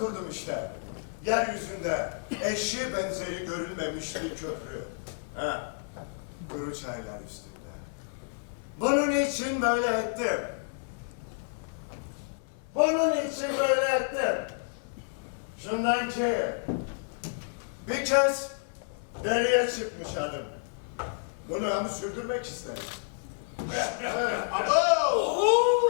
kurdum işte. Yeryüzünde eşi benzeri görülmemiş bir köprü. He, kuru çaylar üstünde. Bunun için böyle ettim. Bunun için böyle ettim. Şundan ki bir kez deriye çıkmış adım. Bunu ama sürdürmek isterim. Abo!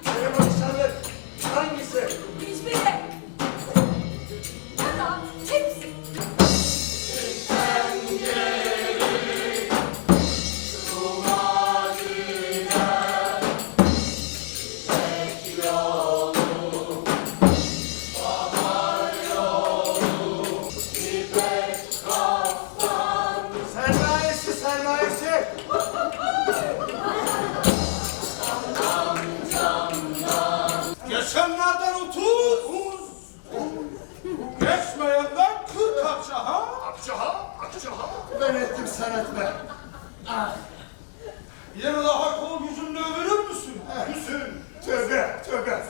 Ben ettim sen etme. Bir daha kol yüzünle övünür müsün? Hüsün, tövbe, tövbe.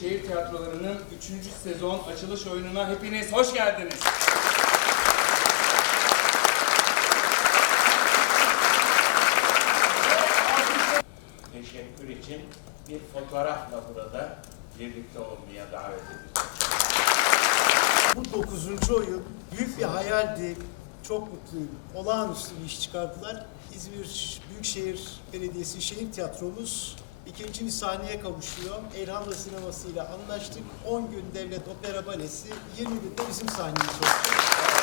Şehir tiyatrolarının 3. sezon açılış oyununa hepiniz hoş geldiniz. İçin bir fotoğrafla burada birlikte olmaya davet ediyorum. Bu dokuzuncu oyun büyük bir hayaldi. Çok mutluyum. Olağanüstü bir iş çıkardılar. İzmir Büyükşehir Belediyesi Şehir Tiyatromuz ikinci bir sahneye kavuşuyor. Elhamra Sineması ile anlaştık. 10 gün Devlet Opera Balesi, 20 günde bizim sahnemiz olacak.